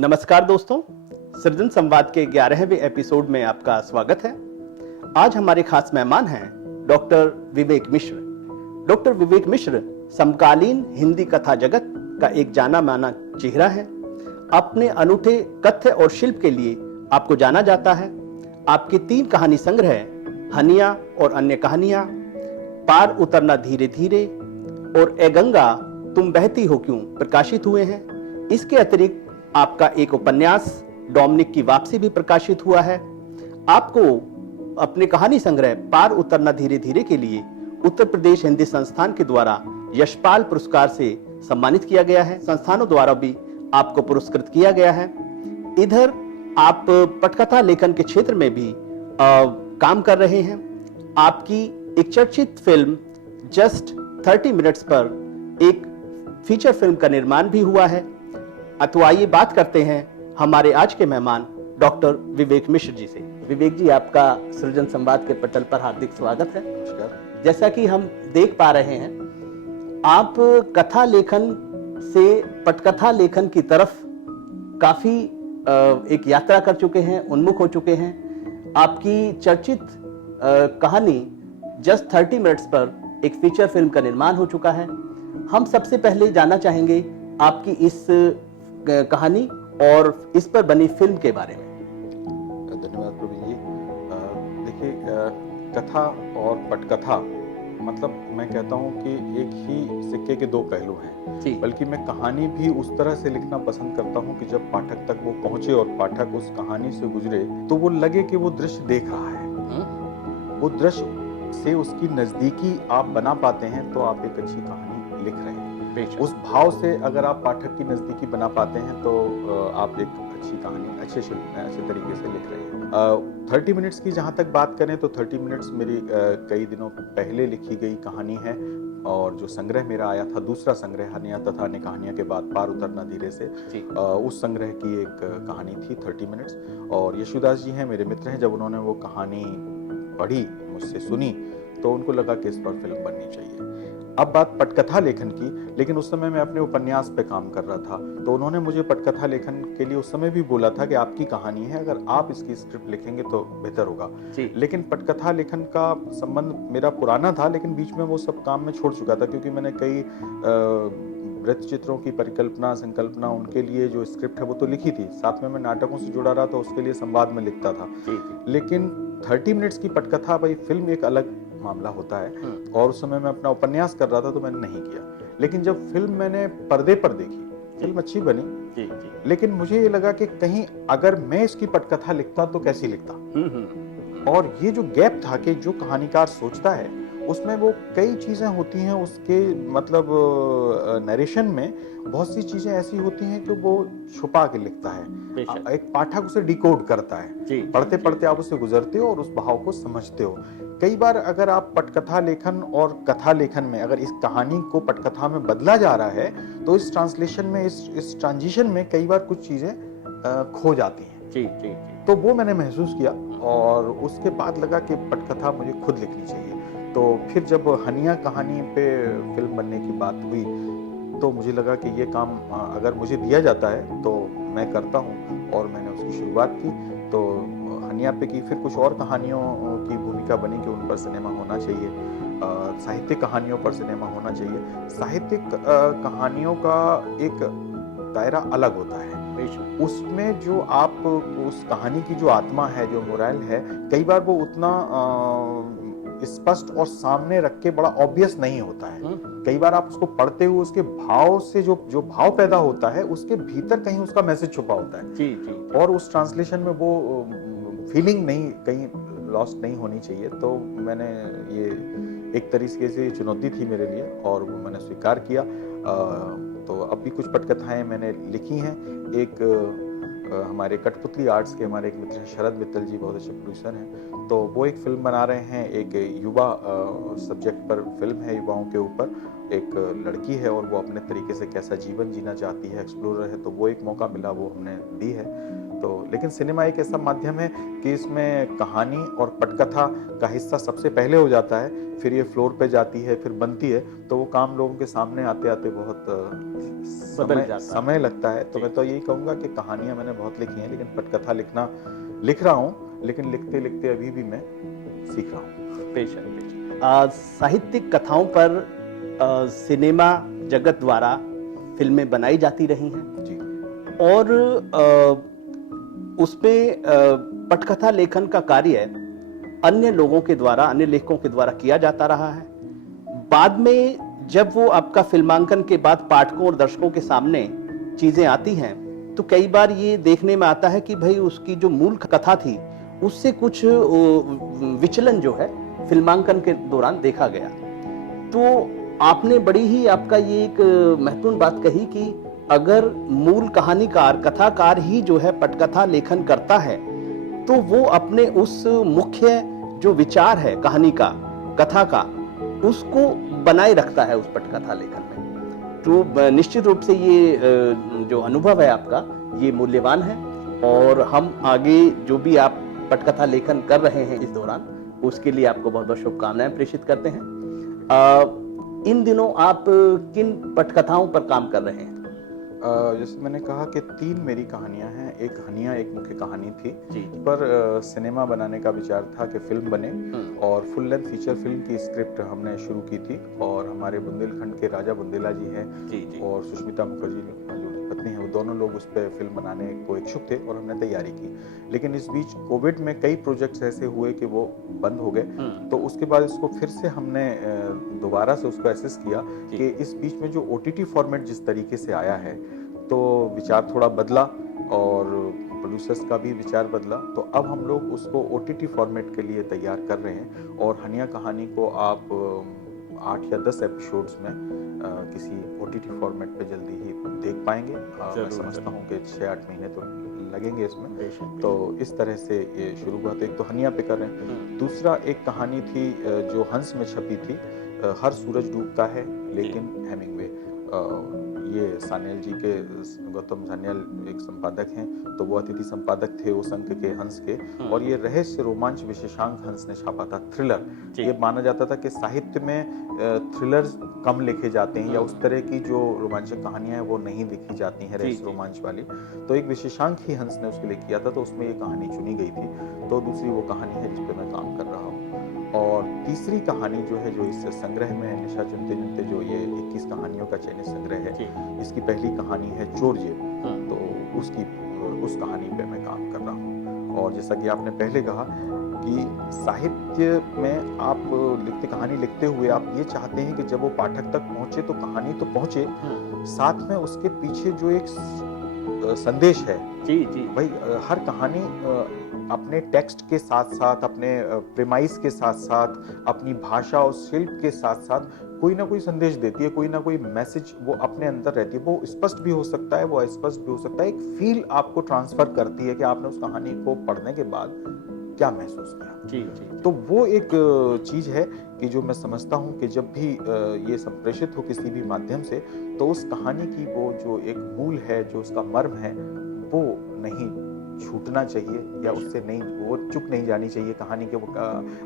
नमस्कार दोस्तों, सृजन संवाद के 11वें एपिसोड में आपका स्वागत है। आज हमारे खास मेहमान हैं डॉक्टर विवेक मिश्र। डॉक्टर विवेक मिश्र समकालीन हिंदी कथा जगत का एक जाना माना चेहरा है। अपने अनूठे कथ्य और शिल्प के लिए आपको जाना जाता है। आपके 3 कहानी संग्रह हनिया और अन्य कहानियां, पार उतरना धीरे धीरे और ए गंगा तुम बहती हो क्यों प्रकाशित हुए हैं। इसके अतिरिक्त आपका एक उपन्यास डोमिनिक की वापसी भी प्रकाशित हुआ है। आपको अपने कहानी संग्रह पार उतरना धीरे धीरे के लिए उत्तर प्रदेश हिंदी संस्थान के द्वारा यशपाल पुरस्कार से सम्मानित किया गया है। संस्थानों द्वारा भी आपको पुरस्कृत किया गया है। इधर आप पटकथा लेखन के क्षेत्र में भी काम कर रहे हैं। आपकी एक चर्चित फिल्म जस्ट 30 मिनट्स पर एक फीचर फिल्म का निर्माण भी हुआ है। तो आइए बात करते हैं हमारे आज के मेहमान डॉक्टर विवेक मिश्र जी से। विवेक जी, आपका सृजन संवाद के पटल पर हार्दिक स्वागत है। नमस्कार। जैसा कि हम देख पा रहे हैं, आप कथा लेखन से पटकथा लेखन की तरफ काफी एक यात्रा कर चुके हैं, उन्मुख हो चुके हैं। आपकी चर्चित कहानी जस्ट 30 मिनट्स पर एक फीचर फिल्म का निर्माण हो चुका है। हम सबसे पहले जानना चाहेंगे आपकी इस कहानी और इस पर बनी फिल्म के बारे में। धन्यवाद प्रवीण जी। देखिए, कथा और पटकथा मतलब मैं कहता हूँ कि एक ही सिक्के के 2 पहलू हैं। बल्कि मैं कहानी भी उस तरह से लिखना पसंद करता हूँ कि जब पाठक तक वो पहुंचे और पाठक उस कहानी से गुजरे तो वो लगे कि वो दृश्य देख रहा है। वो दृश्य से उसकी नजदीकी आप बना पाते हैं तो आप एक अच्छी कहानी लिख रहे हैं। उस भाव से अगर आप पाठक की नजदीकी बना पाते हैं तो आप एक अच्छी कहानी अच्छे तरीके से लिख रहे हैं। 30 मिनट्स की जहां तक बात करें तो 30 मिनट्स मेरी कई दिनों पहले लिखी गई कहानी है। और जो संग्रह मेरा आया था, दूसरा संग्रह हनिया तथा अन्य कहानियां के बाद पार उतरना धीरे से, उस संग्रह की एक कहानी थी 30 मिनट्स। और यशुदास जी हैं, मेरे मित्र हैं। जब उन्होंने वो कहानी पढ़ी, मुझसे सुनी, तो उनको लगा कि इस पर फिल्म बननी चाहिए। अब बात पटकथा लेखन की, लेकिन उस समय मैं अपने उपन्यास पे काम कर रहा था, तो उन्होंने मुझे पटकथा लेखन के लिए उस समय भी बोला था कि आपकी कहानी है, अगर आप इसकी स्क्रिप्ट लिखेंगे तो बेहतर होगा। लेकिन पटकथा लेखन का संबंध मेरा पुराना था, लेकिन बीच में वो सब काम में छोड़ चुका था, क्योंकि मैंने कई वृत्त चित्रों की परिकल्पना संकल्पना उनके लिए जो स्क्रिप्ट है वो तो लिखी थी। साथ में मैं नाटकों से जुड़ा रहा था, उसके लिए संवाद में लिखता था। लेकिन 30 मिनट्स की पटकथा, भाई फिल्म एक अलग मामला होता है। और उस समय मैं अपना उपन्यास कर रहा था तो मैंने नहीं किया। लेकिन जब फिल्म मैंने पर्दे पर देखी, फिल्म अच्छी बनी, लेकिन मुझे ये लगा कि कहीं अगर मैं इसकी पटकथा लिखता तो कैसी लिखता। और ये जो गैप था कि जो कहानीकार सोचता है उसमें वो कई चीजें होती हैं, उसके मतलब नरेशन में बहुत सी चीजें ऐसी होती हैं कि वो छुपा के लिखता है। एक पाठक उसे डिकोड करता है। पढ़ते पढ़ते आप उससे गुजरते हो और उस भाव को समझते हो। कई बार अगर आप पटकथा लेखन और कथा लेखन में अगर इस कहानी को पटकथा में बदला जा रहा है तो इस ट्रांसलेशन में, इस ट्रांजिशन में कई बार कुछ चीजें खो जाती हैं। तो वो मैंने महसूस किया और उसके बाद लगा कि पटकथा मुझे खुद लिखनी चाहिए। तो फिर जब हनिया कहानी पे फिल्म बनने की बात हुई तो मुझे लगा कि ये काम अगर मुझे दिया जाता है तो मैं करता हूँ, और मैंने उसकी शुरुआत की। तो हनिया पे की, फिर कुछ और कहानियों की भूमिका बनी कि उन पर सिनेमा होना चाहिए, साहित्यिक कहानियों पर सिनेमा होना चाहिए। साहित्यिक कहानियों का एक दायरा अलग होता है। उसमें जो आप उस कहानी की जो आत्मा है, जो मोरल है, कई बार वो उतना स्पष्ट और सामने रख के बड़ा ऑब्वियस नहीं होता है। कई बार आप उसको पढ़ते हुए उसके भाव से जो भाव पैदा होता है उसके भीतर कहीं उसका मैसेज छुपा होता है। और उस ट्रांसलेशन में वो फीलिंग नहीं, कहीं लॉस्ट नहीं होनी चाहिए। तो मैंने ये एक तरीके से चुनौती थी मेरे लिए और वो मैंने स्वीकार किया। तो अब भी कुछ पटकथाएं मैंने लिखी हैं। एक हमारे कठपुतली आर्ट्स के हमारे एक मित्र हैं शरद मित्तल जी, बहुत अच्छे प्रोड्यूसर हैं, तो वो एक फिल्म बना रहे हैं। एक युवा सब्जेक्ट पर फिल्म है, युवाओं के ऊपर। एक लड़की है और वो अपने तरीके से कैसा जीवन जीना चाहती है, एक्सप्लोरर है, तो वो एक मौका मिला, वो हमने दी है। तो लेकिन सिनेमा एक ऐसा माध्यम है कि इसमें कहानी और पटकथा का हिस्सा सबसे पहले हो जाता है, फिर ये फ्लोर पे जाती है, फिर बनती है, तो वो काम लोगों के सामने आते आते बहुत समय लगता है। तो मैं तो यही कहूँगा कि कहानियाँ मैंने बहुत लिखी हैं, लेकिन पटकथा लिख रहा हूँ, लेकिन लिखते लिखते अभी भी मैं सीख रहा हूँ। बेशक साहित्यिक कथाओं पर सिनेमा जगत द्वारा फिल्में बनाई जाती रही हैं जी। और उसपे पटकथा लेखन का कार्य अन्य लोगों के द्वारा, अन्य लेखकों के द्वारा किया जाता रहा है। बाद में जब वो आपका फिल्मांकन के बाद पाठकों और दर्शकों के सामने चीजें आती हैं, तो कई बार ये देखने में आता है कि भाई उसकी जो मूल कथा थी उससे कुछ विचलन जो है फिल्मांकन के दौरान देखा गया। तो आपने बड़ी ही आपका ये एक महत्वपूर्ण बात कही कि अगर मूल कहानीकार, कथाकार ही जो है पटकथा लेखन करता है, तो वो अपने उस मुख्य जो विचार है कहानी का, कथा का, उसको बनाए रखता है उस पटकथा लेखन में। तो निश्चित रूप से ये जो अनुभव है आपका, ये मूल्यवान है और हम आगे जो भी आप पटकथा लेखन कर रहे हैं इस दौरान, उसके लिए आपको बहुत बहुत शुभकामनाएं प्रेषित करते हैं। इन दिनों आप किन पटकथाओं पर काम कर रहे हैं? जैसे मैंने कहा कि 3 मेरी कहानियां हैं। एक हनिया एक मुख्य कहानी थी जी। पर सिनेमा बनाने का विचार था कि फिल्म बने और फुल लेंथ फीचर फिल्म की स्क्रिप्ट हमने शुरू की थी और हमारे बुंदेलखंड के राजा बुंदेला जी हैं और सुष्मिता मुखर्जी जो पत्नी है, वो दोनों लोग उस पर फिल्म बनाने को इच्छुक थे और हमने तैयारी की। लेकिन इस बीच कोविड में कई प्रोजेक्ट्स ऐसे हुए कि वो बंद हो गए, तो उसके बाद इसको फिर से हमने दोबारा से उसको एसेस किया कि इस बीच में जो OTT फॉर्मेट जिस तरीके से आया है, तो विचार थोड़ा बदला और प्रोड्यूसर्स का भी विचार बदला। तो अब हम लोग उसको OTT फॉर्मेट के लिए तैयार कर रहे हैं और हनिया कहानी को आप 8 या 10 एपिसोड्स में किसी OTT फॉर्मेट पे जल्दी ही देख पाएंगे। मैं समझता हूँ कि 6-8 महीने तो लगेंगे इसमें। तो इस तरह से ये शुरू हुआ। तो एक तो हनिया पे कर रहे हैं। दूसरा एक कहानी थी जो हंस में छपी थी, हर सूरज डूबता है लेकिन हेमिंगवे। ये सान्याल जी के, गौतम सान्याल एक संपादक हैं, तो वो अतिथि संपादक थे उस अंक के हंस के, और ये रहस्य रोमांच विशेषांक हंस ने छापा था, थ्रिलर। ये माना जाता था कि साहित्य में थ्रिलर्स कम लिखे जाते हैं या उस तरह की जो रोमांचक कहानियां हैं वो नहीं लिखी जाती हैं रहस्य रोमांच वाली। तो एक विशेषांक ही हंस ने उसके लिए किया था, तो उसमें ये कहानी चुनी गई थी। तो दूसरी वो कहानी है जिस पर मैं काम कर रहा हूँ। और तीसरी कहानी जो है, जो इस संग्रह में निशा चुनते चुनते जो ये 21 कहानियों का चयनित संग्रह है, इसकी पहली कहानी है चोर जेब। तो उस कहानी पे मैं काम कर रहा हूँ। और जैसा कि आपने पहले कहा कि साहित्य में आप कहानी लिखते हुए आप ये चाहते हैं कि जब वो पाठक तक पहुंचे तो कहानी तो पहुंचे, साथ में उसके पीछे जो एक संदेश है। भाई हर कहानी अपने टेक्स्ट के साथ साथ, अपने प्रेमाइस के साथ साथ, अपनी भाषा और शिल्प के साथ साथ कोई ना कोई संदेश देती है, कोई ना कोई मैसेज वो अपने अंदर रहती है। वो स्पष्ट भी हो सकता है, वो अस्पष्ट भी हो सकता है। एक फील आपको ट्रांसफर करती है कि आपने उस कहानी को पढ़ने के बाद क्या महसूस किया। तो वो एक चीज है कि जो मैं समझता हूँ कि जब भी ये संप्रेषित हो किसी भी माध्यम से, तो उस कहानी की वो जो एक मूल है, जो उसका मर्म है, वो नहीं छूटना चाहिए या उससे नहीं, वो चुक नहीं जानी चाहिए कहानी के।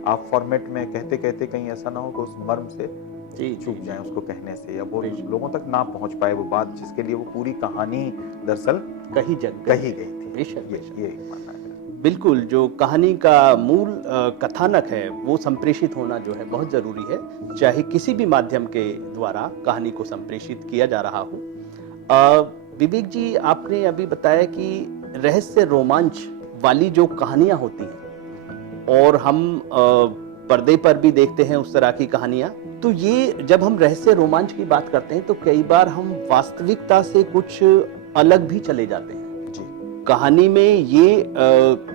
आप फॉर्मेट में कहते कहते कहीं ऐसा ना हो कि उस मर्म से चूक जाए उसको कहने से, या वो लोगों तक ना पहुंच पाए वो बात जिसके लिए वो पूरी कहानी दरअसल कही गई थी। ये मानना है। बिल्कुल, जो कहानी का मूल कथानक है वो संप्रेषित होना जो है बहुत जरूरी है, चाहे किसी भी माध्यम के द्वारा कहानी को संप्रेषित किया जा रहा हो। विवेक जी, आपने अभी बताया कि रहस्य रोमांच वाली जो कहानियां होती हैं और हम पर्दे पर भी देखते हैं उस तरह की कहानियां, तो ये जब हम रहस्य रोमांच की बात करते हैं तो कई बार हम वास्तविकता से कुछ अलग भी चले जाते हैं। कहानी में ये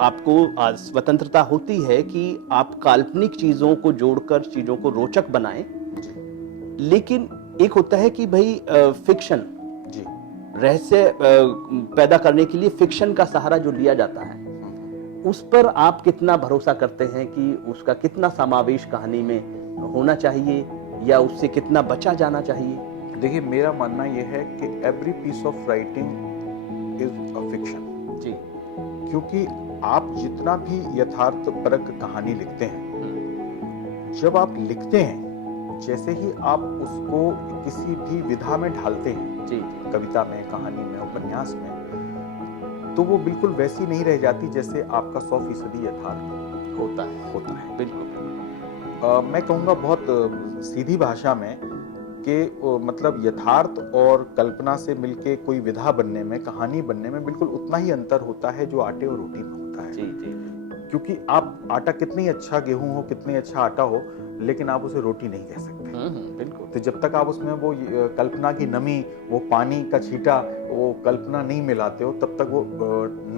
आपको स्वतंत्रता होती है कि आप काल्पनिक चीजों को जोड़कर चीजों को रोचक बनाएं, लेकिन एक होता है कि भाई फिक्शन, रहस्य पैदा करने के लिए फिक्शन का सहारा जो लिया जाता है, उस पर आप कितना भरोसा करते हैं कि उसका कितना समावेश कहानी में होना चाहिए या उससे कितना बचा जाना चाहिए? देखिए, मेरा मानना यह है कि every piece of writing is a fiction. क्योंकि आप जितना भी यथार्थपरक कहानी लिखते हैं, जब आप लिखते हैं, जैसे ही आप उसको किसी भी विधा में ढालते हैं, जी, कविता में, कहानी में, उपन्यास में, तो वो बिल्कुल वैसी नहीं रह जाती जैसे आपका 100% यथार्थ होता है। बिल्कुल। मैं कहूँगा बहुत सीधी भाषा में कि मतलब यथार्थ और कल्पना से मिलके कोई विधा बनने में, कहानी बनने में बिल्कुल उतना ही अंतर होता है जो आटे और रोटी में होता है। जी। क्योंकि आप आटा कितनी अच्छा गेहूं हो, कितनी अच्छा आटा हो, लेकिन आप उसे रोटी नहीं कह सकते। बिल्कुल। तो जब तक आप उसमें वो कल्पना की नमी, वो पानी का छींटा, वो कल्पना नहीं मिलाते हो, तब तक वो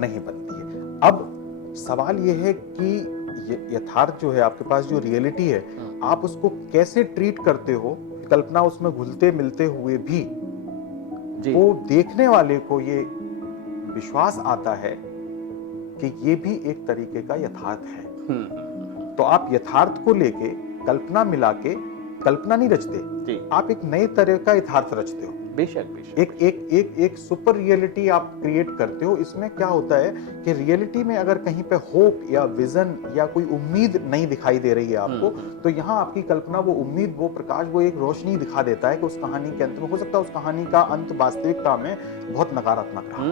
नहीं बनती है। अब सवाल ये है कि यथार्थ जो है, आपके पास जो रियलिटी है, आप उसको कैसे ट्रीट करते हो। कल्पना उसमें घुलते मिलते हुए भी वो देखने वाले को ये विश्वास आता है कि ये भी एक तरीके का यथार्थ है। तो आप यथार्थ को लेके कल्पना मिला के कल्पना नहीं रचते, आप एक नए तरह का यथार्थ रचते हो। बेशक। एक सुपर रियलिटी आप क्रिएट करते हो। इसमें क्या होता है कि रियलिटी में अगर कहीं पे होप या विजन या कोई उम्मीद नहीं दिखाई दे रही है आपको, तो यहाँ आपकी कल्पना वो उम्मीद, वो प्रकाश, वो एक रोशनी दिखा देता है कि उस कहानी के अंत में हो सकता है उस कहानी का अंत वास्तविकता में बहुत नकारात्मक रहा।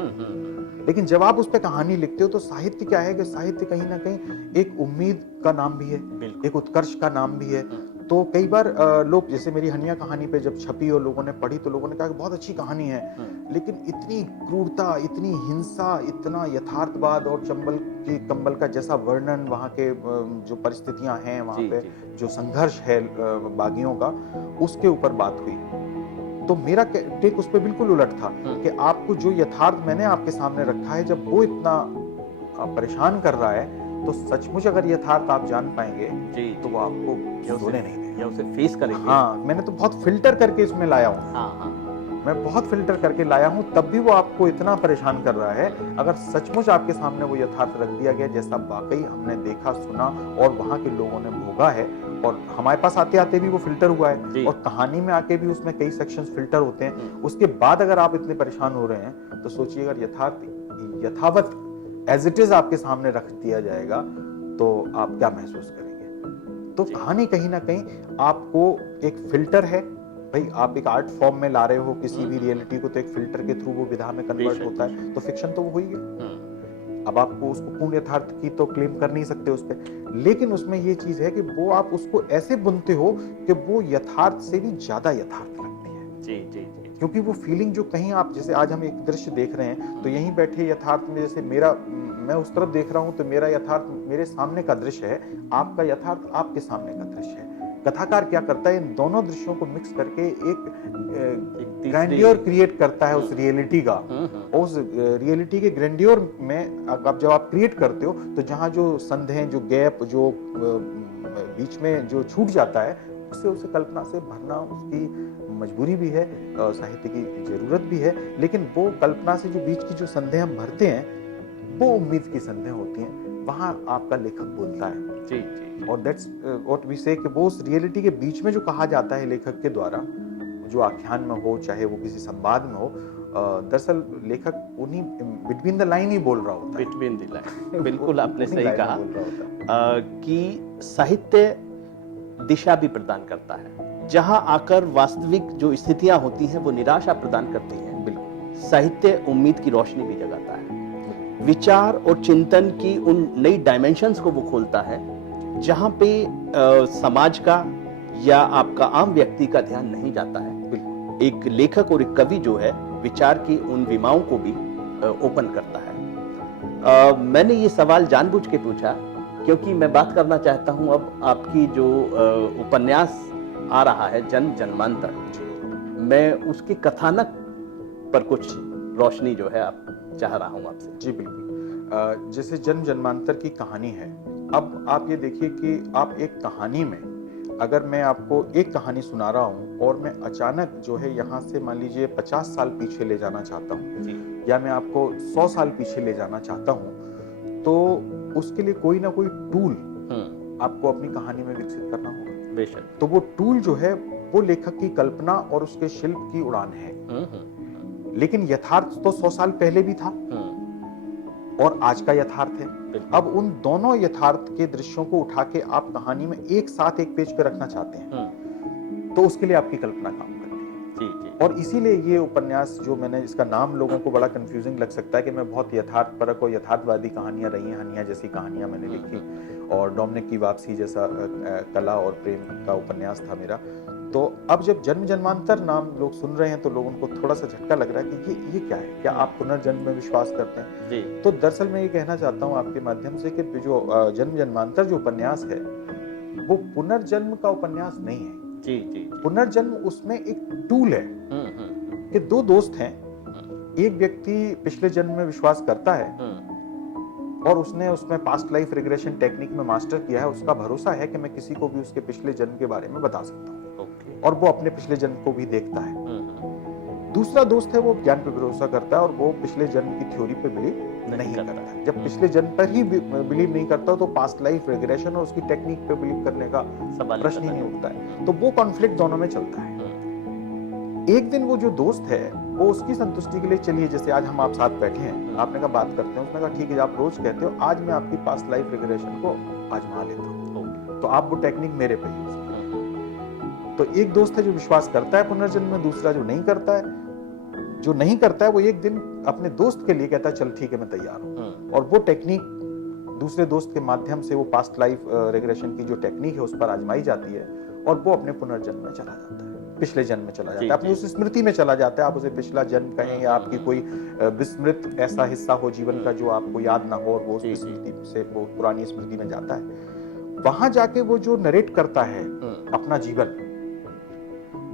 लेकिन जब आप उस पर कहानी लिखते हो तो साहित्य क्या है कि साहित्य कहीं ना कहीं एक उम्मीद का नाम भी है, एक उत्कर्ष का नाम भी है। तो कई बार लोग, जैसे मेरी हनिया कहानी पे जब छपी और लोगों ने पढ़ी तो लोगों ने कहा कि बहुत अच्छी कहानी है, लेकिन इतनी क्रूरता, इतनी हिंसा, इतना यथार्थवाद और चंबल की कंबल का जैसा वर्णन, वहाँ के जो परिस्थितियां हैं, वहाँ पे जो संघर्ष है बागियों का, उसके ऊपर बात हुई। तो मेरा टेक उस पर बिल्कुल उलट था कि आपको जो यथार्थ मैंने आपके सामने रखा है, जब वो इतना परेशान कर रहा है, तो सचमुच अगर यथार्थ आप जान पाएंगे तो वो आपको सोने नहीं देगा, या उसे फेस करेंगे। हाँ, मैंने तो बहुत फिल्टर करके इसमें लाया हूँ। मैं बहुत फिल्टर करके लाया हूँ, तब भी वो आपको इतना परेशान कर रहा है। अगर सचमुच आपके सामने वो यथार्थ रख दिया गया जैसा वाकई हमने देखा, सुना और वहां के लोगों ने भोगा है, और हमारे पास आते आते भी वो फिल्टर हुआ है, और कहानी में आके भी उसमें कई सेक्शंस फिल्टर होते हैं, उसके बाद अगर आप इतने परेशान हो रहे हैं, तो सोचिए अगर यथावत एज इट इज आपके सामने रख दिया जाएगा तो आप क्या महसूस करेंगे। तो कहानी कहीं ना कहीं आपको एक फिल्टर है। भाई, आप एक आर्ट फॉर्म में ला रहे हो किसी भी रियलिटी को, तो एक फिल्टर के थ्रू वो विधा में कन्वर्ट होता है, तो फिक्शन तो वो हो ही गया। अब आपको उसको पूर्ण यथार्थ की तो क्लेम कर नहीं सकते उस पर, लेकिन उसमें ये चीज है कि वो आप उसको ऐसे बुनते हो कि वो यथार्थ से भी ज्यादा यथार्थ लगती है। जी। क्योंकि वो फीलिंग जो कहीं आप, जैसे आज हम एक दृश्य देख रहे हैं, तो यहीं बैठे यथार्थ में, जैसे मैं उस तरफ देख रहा हूं तो मेरा यथार्थ मेरे सामने का दृश्य है, आपका यथार्थ आपके सामने का दृश्य है। कथाकार क्या करता है, इन दोनों दृश्यों को मिक्स करके एक ग्रैंडियर क्रिएट करता है उस रियलिटी का। उस रियलिटी के ग्रैंडियर में जब आप क्रिएट करते हो, तो जहां जो संदेह, जो गैप, जो बीच में जो छूट जाता है, उसे कल्पना से भरना उसकी मजबूरी भी है, साहित्य की जरूरत भी है। लेकिन वो कल्पना से जो बीच की जो संदेह हम भरते हैं, वो उम्मीद की संदेह होती हैं, वहां आपका लेखक बोलता है। जी। और दैट्स व्हाट वी से कि वो उस रियलिटी के बीच में जो कहा जाता है लेखक के द्वारा, जो आख्यान में हो, चाहे वो किसी संवाद में हो, दरअसल लेखक उन्हीं बिटवीन द लाइन ही बोल रहा होता है। बिटवीन द लाइन, बिल्कुल आपने सही कहा कि साहित्य दिशा भी प्रदान करता है। जहां आकर वास्तविक जो स्थितियां होती हैं वो निराशा प्रदान करती हैं, बिल्कुल साहित्य उम्मीद की रोशनी भी जगाता है। विचार और चिंतन की उन नई डायमेंशंस को वो खोलता है जहां पे समाज का या आपका आम व्यक्ति का ध्यान नहीं जाता है। बिल्कुल एक लेखक और एक कवि जो है, विचार की उन विमाओं को भी ओपन करता है। मैंने ये सवाल जानबूझ के पूछा क्योंकि मैं बात करना चाहता हूं अब आपकी जो उपन्यास आ रहा है जन्म जन्मांतर, मैं उसके कथानक पर कुछ रोशनी जो है आप चाह रहा हूं आपसे। जी बिल्कुल। जैसे जन्म जन्मांतर की कहानी है, अब आप ये देखिए कि आप एक कहानी में, अगर मैं आपको एक कहानी सुना रहा हूं और मैं अचानक जो है यहाँ से मान लीजिए 50 साल पीछे ले जाना चाहता हूँ, या मैं आपको 100 साल पीछे ले जाना चाहता हूँ, तो उसके लिए कोई ना कोई टूल आपको अपनी कहानी में विकसित करना होगा। बेशक। तो वो टूल जो है वो लेखक की कल्पना और उसके शिल्प की उड़ान है। लेकिन यथार्थ तो 100 साल पहले भी था, और आज का यथार्थ है। अब उन दोनों यथार्थ के दृश्यों को उठा के आप कहानी में एक साथ एक पेज पे रखना चाहते हैं, तो उसके लिए आपकी कल्पना काम करती है। जी। और इसीलिए ये उपन्यास, जो मैंने इसका नाम लोगों को बड़ा कंफ्यूजिंग लग सकता है कि मैं बहुत यथार्थपरक और यथार्थवादी कहानियां, रही हनिया जैसी कहानियां मैंने लिखी, और डोमिनिक की वापसी जैसा कला और प्रेम का उपन्यास था मेरा। तो अब जब जन्म जन्मांतर नाम लोग सुन रहे हैं तो लोगों को थोड़ा सा झटका लग रहा है कि ये क्या है, क्या आप पुनर्जन्म में विश्वास करते हैं? जी। तो दरअसल मैं ये कहना चाहता हूँ आपके माध्यम से कि जो जन्म जन्मांतर जो उपन्यास है वो पुनर्जन्म का उपन्यास नहीं है। जी। पुनर्जन्म उसमें एक टूल है कि दो दोस्त हैं, एक व्यक्ति पिछले जन्म में विश्वास करता है और उसने उसमें पास्ट लाइफ रिग्रेशन टेक्निक में मास्टर किया है, उसका भरोसा है कि मैं किसी को भी उसके पिछले जन्म के बारे में बता सकता हूँ, और वो अपने पिछले जन्म को भी देखता है। दूसरा दोस्त है वो ज्ञान पे भरोसा करता है और वो पिछले जन्म की थ्योरी पे बिलीव नहीं करता है। जब पिछले जन्म पर ही बिलीव नहीं करता तो पास्ट लाइफ रिग्रेशन और उसकी टेक्निक पे बिलीव करने का प्रश्न ही नहीं उठता है। तो वो कॉन्फ्लिक्ट दोनों में चलता है। एक दिन वो जो दोस्त है वो उसकी संतुष्टि के लिए, चलिए जैसे आज हम आप साथ बैठे हैं, आपने कहा बात करते हैं, उसने कहा ठीक है, आप रोज कहते हो, आज मैं आपकी पास्ट लाइफ रिग्रेशन को आजमा लेता हूँ, तो आप वो टेक्निक मेरे पे यूज करें। तो एक दोस्त है जो विश्वास करता है पुनर्जन्म में, दूसरा जो नहीं करता है। जो नहीं करता है वो एक दिन अपने दोस्त के लिए कहता है चल ठीक है मैं तैयार हूँ, और वो टेक्निक दूसरे दोस्त के माध्यम से, वो पास्ट लाइफ रिग्रेशन की जो टेक्निक है उस पर आजमाई जाती है, और वो अपने पुनर्जन्म में चला जाता है, पिछले जन्म में चला जाता है, अपनी उस स्मृति में चला जाता है। आप उसे पिछला जन्म कहें या आपकी कोई विस्मृत ऐसा हिस्सा हो जीवन का जो आपको याद ना हो, और वो उस स्मृति से, वो पुरानी स्मृति में जाता है। वहां जाके वो जो नरेट करता है अपना जीवन,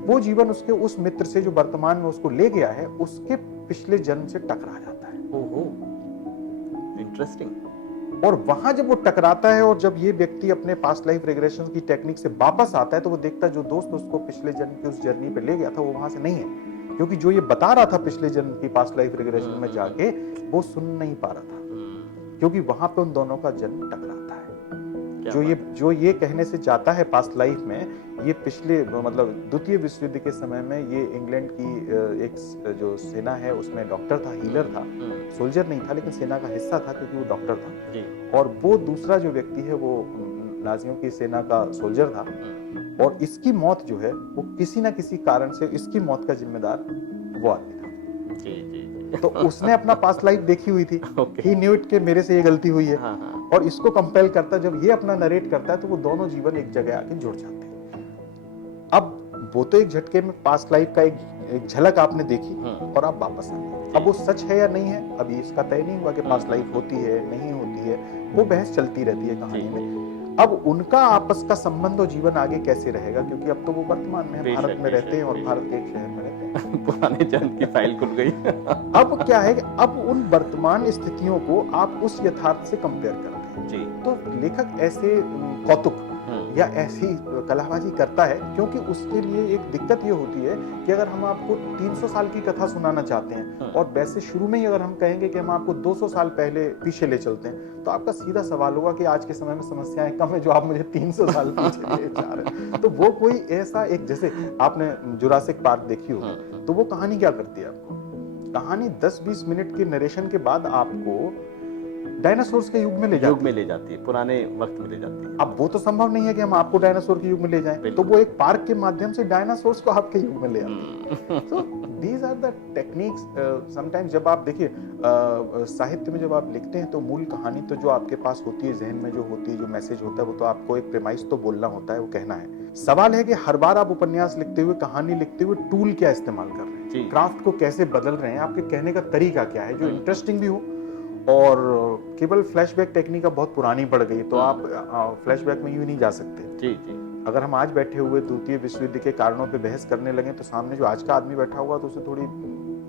वो जीवन उसके उस मित्र से जो वर्तमान में उसको ले गया है, उसके पिछले जन्म से टकरा जाता है। ओहो, इंटरेस्टिंग। और वहां जब वो टकराता है और जब ये व्यक्ति अपने पास्ट लाइफ रिग्रेशन की टेक्निक से वापस आता है, तो वो देखता है जो दोस्त उसको पिछले जन्म की उस जर्नी पे ले गया था वो वहां से नहीं है, क्योंकि जो ये बता रहा था पिछले जन्म की पास्ट लाइफ रिग्रेशन में जाके, वो सुन नहीं पा रहा था, क्योंकि वहां पे उन दोनों का जन्म टकराता है। जो ये कहने से जाता है पास्ट लाइफ में, ये पिछले, मतलब द्वितीय विश्व युद्ध के समय में ये इंग्लैंड की एक जो सेना है उसमें डॉक्टर था, हीलर था, सोल्जर नहीं था लेकिन सेना का हिस्सा था क्योंकि वो डॉक्टर था, और वो दूसरा जो व्यक्ति है वो नाजियों की सेना का सोल्जर था, और इसकी मौत जो है वो किसी ना किसी कारण से, इसकी मौत का जिम्मेदार वो आदमी था। तो उसने अपना पास्ट लाइफ देखी हुई थी, ही न्यू इट कि मेरे से ये गलती हुई है, और इसको कंपेल करता, जब ये अपना नरेट करता है तो वो दोनों जीवन एक जगह आके जुड़ जाते हैं। अब वो तो एक झटके में पास्ट लाइफ का एक झलक आपने देखी और आप वापस आ गए। अब वो सच है या नहीं है, अभी इसका तय नहीं हुआ कि पास्ट लाइफ होती है नहीं होती है, वो बहस चलती रहती है कहानी में। अब उनका आपस का संबंध और जीवन आगे कैसे रहेगा, क्योंकि अब तो वो वर्तमान में भारत में रहते हैं और भारत के एक शहर में रहते हैं। पुराने जन्म की फाइल खुल गई। अब क्या है कि अब उन वर्तमान स्थितियों को आप उस यथार्थ से कंपेयर करते हैं। जी। तो लेखक ऐसे कौतुक या ऐसी कलाबाजी करता है, क्योंकि उसके लिए एक दिक्कत ये होती है कि अगर हम आपको 300 साल की कथा सुनाना चाहते हैं और वैसे शुरू में ही अगर हम कहेंगे कि हम आपको 200 साल पहले पीछे ले चलते हैं, तो आपका सीधा सवाल होगा कि आज के समय में समस्याएं कम है जो आप मुझे 300 साल पीछे ले जा रहे हैं। तो वो कोई ऐसा एक, जैसे आपने जुरासिक पार्क देखी हो, तो वो कहानी क्या करती है आपको, कहानी 10-20 मिनट के नरेशन के बाद आपको डायनासोर्स के युग में ले जाती है, पुराने वक्त में ले जाती है। अब वो तो संभव नहीं है कि हम आपको डायनासोर के युग में ले जाएं, तो वो एक पार्क के माध्यम से डायनासोर्स को आपके युग में ले आते हैं। So these are the techniques. Sometimes जब आप देखिए साहित्य में जब आप लिखते हैं तो मूल कहानी तो जो आपके पास होती है, जहन में जो होती है, जो मैसेज होता है, वो तो आपको एक प्रेमाइस तो बोलना होता है, वो कहना है। सवाल है कि हर बार आप उपन्यास लिखते हुए, कहानी लिखते हुए टूल क्या इस्तेमाल कर रहे हैं, क्राफ्ट को कैसे बदल रहे हैं, आपके कहने का तरीका क्या है जो इंटरेस्टिंग भी हो। और केवल फ्लैशबैक टेक्निक अब बहुत पुरानी पड़ गई, तो आप फ्लैशबैक में यूं नहीं जा सकते। जी। अगर हम आज बैठे हुए द्वितीय विश्व युद्ध के कारणों पे बहस करने लगे तो सामने जो आज का आदमी बैठा होगा तो उसे थोड़ी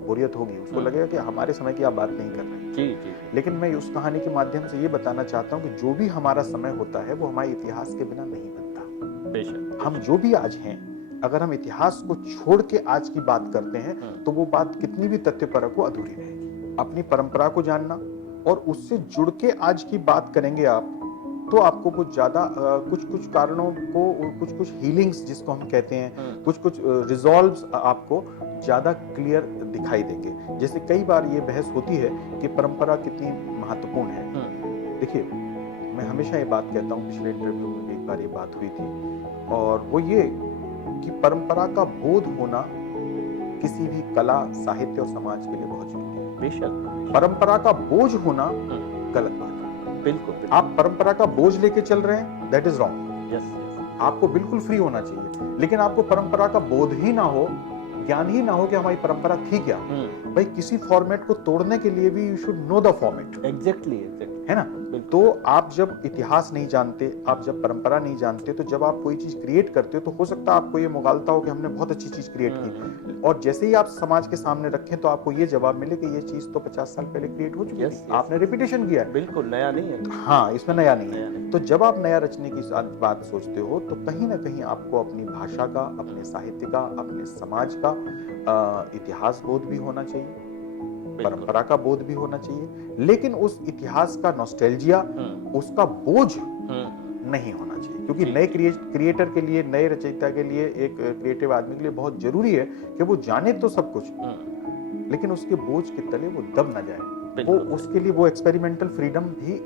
बोरियत होगी, उसको लगेगा कि हमारे समय की आप बात नहीं कर रहे। जी। लेकिन मैं उस कहानी के माध्यम से ये बताना चाहता हूँ कि जो भी हमारा समय होता है वो हमारे इतिहास के बिना नहीं बनता। बेशक हम जो भी आज हैं, अगर हम इतिहास को छोड़ के आज की बात करते हैं तो वो बात कितनी भी तथ्यपरक हो अधूरी रहेगी। अपनी परंपरा को जानना और उससे जुड़ के आज की बात करेंगे आप, तो आपको कुछ ज्यादा कुछ कारणों को, कुछ हीलिंग्स जिसको हम कहते हैं, कुछ रिजॉल्व्स आपको ज्यादा क्लियर दिखाई देंगे। जैसे कई बार ये बहस होती है कि परंपरा कितनी महत्वपूर्ण है। देखिए, मैं हमेशा ये बात कहता हूँ, पिछले इंटरव्यू में भी एक बार ये बात हुई थी, और वो ये कि परंपरा का बोध होना किसी भी कला, साहित्य और समाज के लिए बहुत जरूरी है। बेशक। परंपरा का बोझ होना गलत बात है। बिल्कुल। आप परंपरा का बोझ लेके चल रहे हैं, दैट इज रॉन्ग। यस। आपको बिल्कुल फ्री होना चाहिए, लेकिन आपको परंपरा का बोध ही ना हो, ज्ञान ही ना हो कि हमारी परंपरा थी क्या। भाई, किसी फॉर्मेट को तोड़ने के लिए भी you should know the format. Exactly. है ना। तो आप जब इतिहास नहीं जानते, आप जब परंपरा नहीं जानते, तो जब आप कोई चीज क्रिएट करते हो तो हो सकता है आपको ये मुगालता हो कि हमने बहुत अच्छी चीज क्रिएट की, और जैसे ही आप समाज के सामने रखें तो आपको ये जवाब मिले कि ये चीज तो 50 साल पहले क्रिएट हो चुकी थी, आपने रिपीटेशन किया है। बिल्कुल नया नहीं है। हाँ, इसमें नया नहीं है। तो जब आप नया रचने की बात सोचते हो तो कहीं ना कहीं आपको अपनी भाषा का, अपने साहित्य का, अपने समाज का इतिहास बोध भी होना चाहिए, परंपरा का बोध भी होना चाहिए, लेकिन उस इतिहास का नॉस्टैल्जिया, उसका बोझ नहीं होना चाहिए। क्योंकि नए क्रिएटर के लिए, नए रचयिता के लिए, एक क्रिएटिव आदमी के लिए बहुत जरूरी है कि वो जाने तो सब कुछ, लेकिन उसके बोझ के तले वो दब ना जाए। वो उसके लिए वो एक्सपेरिमेंटल फ्रीडम भी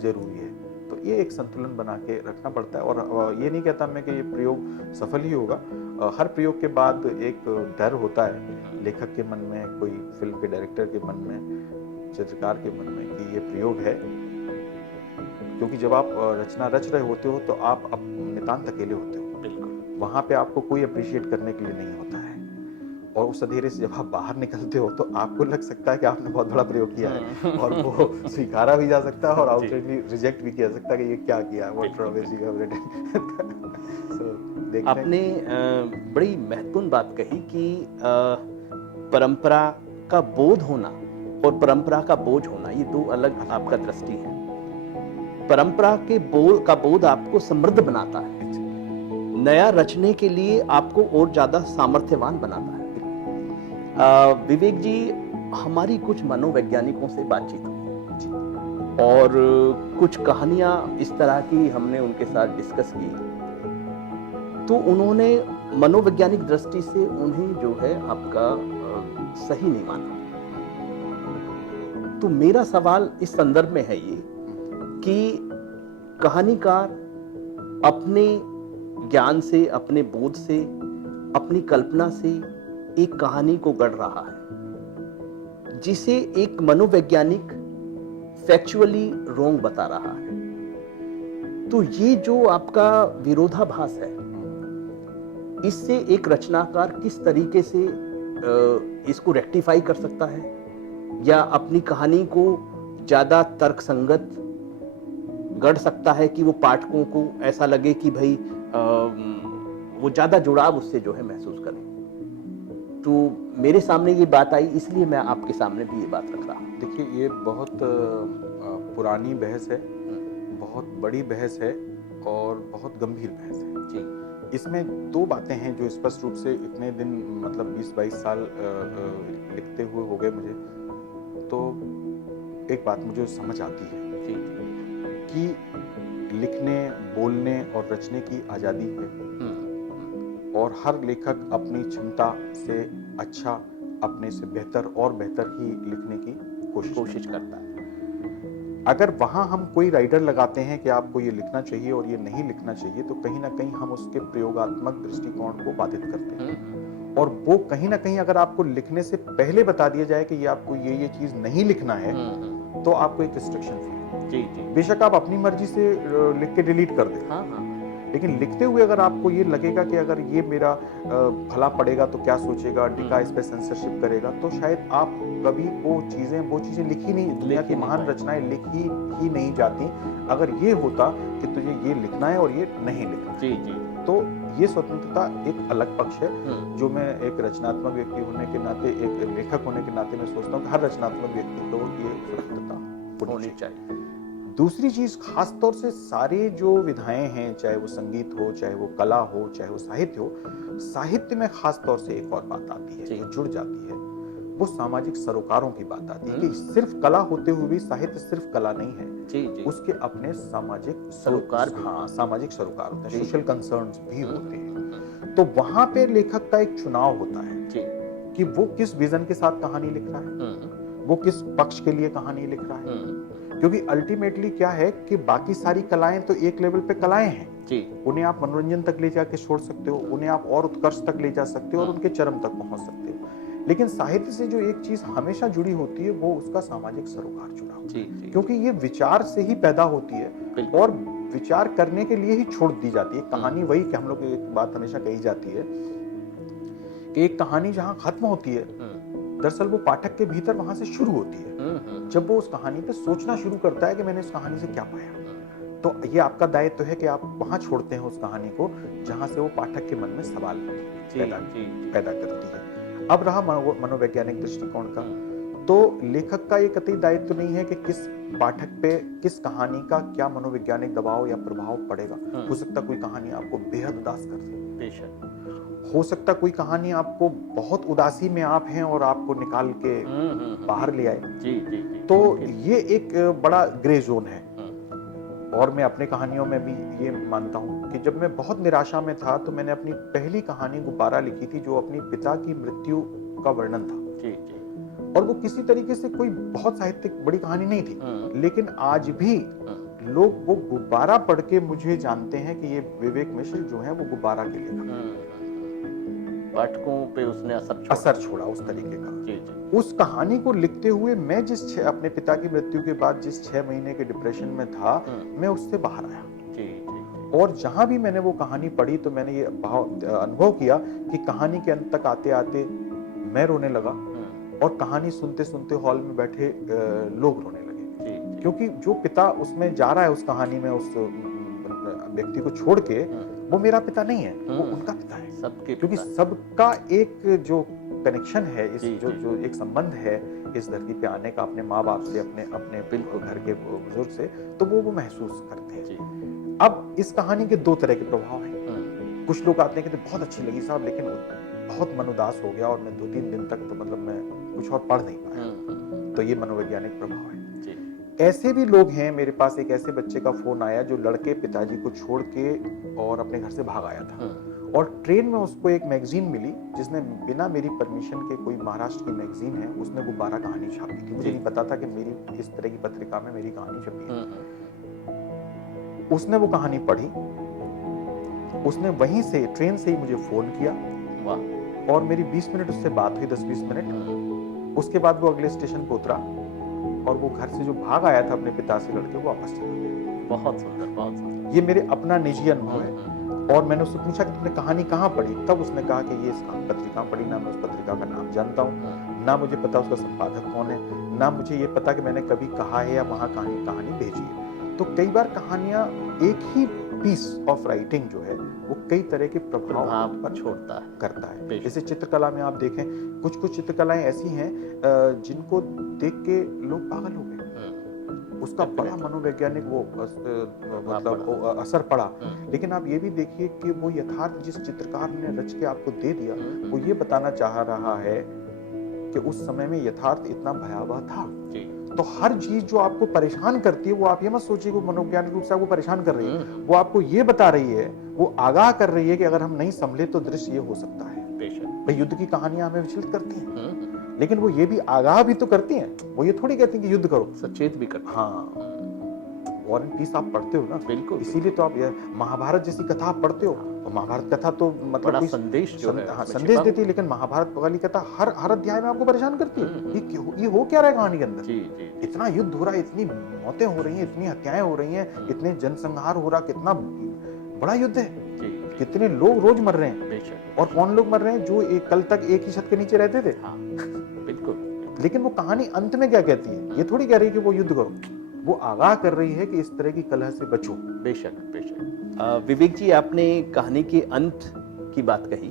जरूरी है। तो ये एक संतुलन बना के रखना पड़ता है। और ये नहीं कहता मैं कि ये प्रयोग सफल ही होगा। हर प्रयोग के बाद एक डर होता है लेखक के मन में, कोई फिल्म के डायरेक्टर के मन में, चित्रकार के मन में, कि ये प्रयोग है। क्योंकि जब आप रचना रच रहे होते हो तो आप नितांत अकेले होते हो, वहां पे आपको कोई अप्रिशिएट करने के लिए नहीं होता है। और उस अंधेरे से जब आप बाहर निकलते हो तो आपको लग सकता है कि आपने बहुत बड़ा प्रयोग किया है, और वो स्वीकारा भी जा सकता है और आउटराइटली रिजेक्ट भी किया जा सकता है कि ये क्या किया, व्हाट रॉबेज यू हैव रिटन। आपने बड़ी महत्वपूर्ण बात कही कि परंपरा का बोध होना और परंपरा का बोझ होना, ये दो अलग आपका दृष्टि है। परंपरा के बोध आपको समृद्ध बनाता है, नया रचने के लिए आपको और ज्यादा सामर्थ्यवान बनाता है। विवेक जी, हमारी कुछ मनोवैज्ञानिकों से बातचीत हुई और कुछ कहानियां इस तरह की हमने उनके साथ डिस्कस की, तो उन्होंने मनोवैज्ञानिक दृष्टि से उन्हें जो है आपका सही नहीं माना। तो मेरा सवाल इस संदर्भ में है ये कि कहानीकार अपने ज्ञान से, अपने बोध से, अपनी कल्पना से एक कहानी को गढ़ रहा है जिसे एक मनोवैज्ञानिक फैक्चुअली रॉन्ग बता रहा है। तो ये जो आपका विरोधाभास है, इससे एक रचनाकार किस तरीके से इसको रेक्टिफाई कर सकता है, या अपनी कहानी को ज्यादा तर्कसंगत गढ़ सकता है कि वो पाठकों को ऐसा लगे कि भाई वो ज्यादा जुड़ाव उससे जो है महसूस करें। तो मेरे सामने ये बात आई, इसलिए मैं आपके सामने भी ये बात रख रहा हूँ। देखिए, ये बहुत पुरानी बहस है, बहुत बड़ी बहस है और बहुत गंभीर बहस है जी। इसमें दो बातें हैं जो स्पष्ट रूप से इतने दिन, मतलब 20-22 साल लिखते हुए हो गए मुझे, तो एक बात मुझे समझ आती है जी कि लिखने, बोलने और रचने की आज़ादी है, और हर लेखक अपनी क्षमता से अच्छा, अपने से बेहतर और बेहतर ही लिखने की कोशिश करता है। अगर वहां हम कोई राइडर लगाते हैं कि आपको ये लिखना चाहिए और ये नहीं लिखना चाहिए, तो कहीं ना कहीं हम उसके प्रयोगात्मक दृष्टिकोण को बाधित करते हैं। और वो कहीं ना कहीं, अगर आपको लिखने से पहले बता दिया जाए कि ये आपको ये चीज नहीं लिखना है, तो आपको एक रिस्ट्रिक्शन फील जी जी। बेशक आप अपनी मर्जी से लिख के डिलीट कर दें, लेकिन लिखते हुए अगर आपको ये लगेगा कि अगर ये मेरा भला पड़ेगा तो क्या सोचेगा, डिका इस पे सेंसरशिप करेगा, तो शायद आप कभी वो चीजें लिखी नहीं, दुनिया की महान रचनाएं लिखी ही नहीं जाती अगर ये होता कि तुझे ये लिखना है और ये नहीं लिखना जी जी। तो ये स्वतंत्रता एक अलग पक्ष है जो मैं एक रचनात्मक व्यक्ति होने के नाते, एक लेखक होने के नाते मैं सोचता हूँ कि हर रचनात्मक व्यक्ति को ये स्वतंत्रता होनी चाहिए। दूसरी चीज, खास तौर से सारे जो विधाएं हैं, चाहे वो संगीत हो, चाहे वो कला हो, चाहे वो साहित्य हो, साहित्य में खास तौर से एक और बात आती है जो जुड़ जाती है, वो सामाजिक सरोकारों की बात आती है कि सिर्फ कला होते हुए भी साहित्य सिर्फ कला नहीं है जी जी। उसके अपने सामाजिक सरोकार, हाँ, सामाजिक सरोकार होते हैं, सोशल कंसर्न्स भी होते हैं। तो वहां पे लेखक का एक चुनाव होता है जी कि वो किस विजन के साथ कहानी लिख रहा है। वो किस पक्ष के लिए कहानी लिख रहा है। क्योंकि अल्टीमेटली क्या है कि बाकी सारी कलाएं तो एक लेवल पे कलाएं हैं जी। उन्हें आप मनोरंजन तक ले जाके छोड़ सकते हो, उन्हें आप और उत्कर्ष तक ले जा सकते हो और उनके चरम तक पहुंच सकते हो, लेकिन साहित्य से जो एक चीज हमेशा जुड़ी होती है वो उसका सामाजिक सरोकार जुड़ा होता है, क्योंकि ये विचार से ही पैदा होती है और विचार करने के लिए ही छोड़ दी जाती है। कहानी वही कि हम लोग एक बात हमेशा कही जाती है कि एक कहानी जहां खत्म होती है दरअसल वो पाठक के भीतर वहां से शुरू होती है, जब वो उस कहानी पे सोचना शुरू करता है कि मैंने इस कहानी से क्या पाया। तो ये आपका दायित्व है कि आप वहां छोड़ते हैं उस कहानी को जहां से वो पाठक के मन में सवाल पैदा करती है। अब रहा मनोवैज्ञानिक दृष्टिकोण का, तो लेखक का ये कतई दायित्व नहीं है कि किस पाठक पे किस कहानी का क्या मनोवैज्ञानिक दबाव या प्रभाव पड़ेगा। हो सकता कोई कहानी आपको बेहद उदास कर दे, बेशक हो सकता कोई कहानी आपको बहुत उदासी में आप हैं और आपको निकाल के बाहर ले आए। तो ये एक बड़ा ग्रे जोन है। और मैं अपने कहानियों में भी ये मानता हूँ कि जब मैं बहुत निराशा में था तो मैंने अपनी पहली कहानी गुब्बारा लिखी थी जो अपनी पिता की मृत्यु का वर्णन था। और वो किसी तरीके से कोई बहुत साहित्यिक बड़ी कहानी नहीं थी, लेकिन आज भी लोग वो गुब्बारा पढ़ के मुझे जानते हैं कि ये विवेक मिश्र जो है वो गुब्बारा के लेखक। पाठकों पे उसने असर छोड़ा उस तरीके का। उस कहानी को लिखते हुए मैं अपने पिता की मृत्यु के बाद जिस 6 महीने के डिप्रेशन में था, मैं उससे बाहर आया। और जहां भी मैंने वो कहानी पढ़ी तो मैंने ये अनुभव किया कि कहानी के अंत तक आते आते मैं रोने लगा और कहानी सुनते सुनते हॉल में बैठे लोग रोने लगे, क्योंकि जो पिता उसमें जा रहा है उस कहानी में उस व्यक्ति को छोड़ के, वो मेरा पिता नहीं है, वो उनका पिता है सबके, क्योंकि सबका एक जो कनेक्शन है, इस जो एक संबंध है इस धरती पे आने का अपने माँ बाप से, अपने बिल्कुल घर के बुजुर्ग से, तो वो महसूस करते हैं। अब इस कहानी के 2 तरह के प्रभाव हैं। कुछ लोग आते हैं कि बहुत अच्छी लगी साहब, लेकिन बहुत मन उदास हो गया और मैं 2-3 दिन तक तो मतलब मैं कुछ और पढ़ नहीं पाया। तो ये मनोवैज्ञानिक प्रभाव है। ऐसे भी लोग हैं, मेरे पास एक ऐसे बच्चे का फोन आया जो लड़के पिताजी को छोड़ के और अपने घर से भाग आया था, और ट्रेन में उसको एक मैगजीन मिली जिसने बिना मेरी परमिशन के, कोई महाराष्ट्र की मैगजीन है, उसने गुब्बारा कहानी छापी थी। मुझे नहीं पता था कि मेरी इस तरह की पत्रिका में मेरी कहानी छपी है। उसने वो कहानी पढ़ी, उसने वहीं से ट्रेन से ही मुझे फोन किया और मेरी 20 मिनट उससे बात हुई, 10-20 मिनट। उसके बाद वो अगले स्टेशन पे उतरा और वो घर से जो भाग आया था अपने पिता से लड़के, वो वापस चला गया। बहुत सुंदर, बहुत सुंदर। ये मेरे अपना निजी अनुभव है। और मैंने उससे पूछा कि तुमने कहानी कहाँ पढ़ी, तब उसने कहा कि ये इस पत्रिका पढ़ी। ना मैं उस पत्रिका का नाम जानता हूँ, ना मुझे पता उसका संपादक कौन है, ना मुझे ये पता कि मैंने कभी कहा है या वहाँ कहानी भेजी है। तो कई बार कहानियां एक ही पीस ऑफ राइटिंग जो है वो कई तरह के प्रभाव पर छोड़ता है, करता है। जैसे चित्रकला में आप देखें, कुछ चित्रकलाएं ऐसी हैं जिनको देख के लोग पागल हो गए, उसका बड़ा मनोवैज्ञानिक वो मतलब असर पड़ा। लेकिन आप ये भी देखिए कि वो यथार्थ जिस चित्रकार ने रच के आपको दे दिया, वो ये बताना चाह रहा है कि उस समय में यथार्थ इतना भयावह था। तो हर चीज जो आपको परेशान करती है, वो आप ये मत सोचिए कि मनोवैज्ञानिक रूप से आपको परेशान कर रही है, वो आपको ये बता रही है, वो आगाह कर रही है कि अगर हम नहीं संभले तो दृश्य ये हो सकता है। भाई युद्ध की कहानियां हमें विचलित करती हैं, लेकिन वो ये भी आगाह भी तो करती हैं। वो ये थोड़ी कहती हैं कि युद्ध करो, सचेत भी करती हैं। हाँ, वॉर एंड पीस आप पढ़ते हो ना, बिल्कुल, इसीलिए तो आप महाभारत जैसी कथा आप पढ़ते हो। महाभारत कथा तो मतलब कोई संदेश जो है संदेश देती है, लेकिन महाभारत वाली कथा हर अध्याय में आपको परेशान करती है। ये हो क्या रहा है कहानी के अंदर? इतना युद्ध हो रहा है, इतनी मौतें हो रही हैं, इतनी हत्याएं हो रही हैं, इतने जनसंहार हो रहा, कितना बड़ा युद्ध है, कितने लोग रोज मर रहे हैं। और कौन लोग मर रहे हैं? जो कल तक एक ही छत के नीचे रहते थे। बिल्कुल। लेकिन वो कहानी अंत में क्या कहती है? ये थोड़ी कह रही है कि वो युद्ध करो, वो आगाह कर रही है कि इस तरह की कलह से बचो। बेशक बेशक। विवेक जी, आपने कहानी के अंत की बात कही।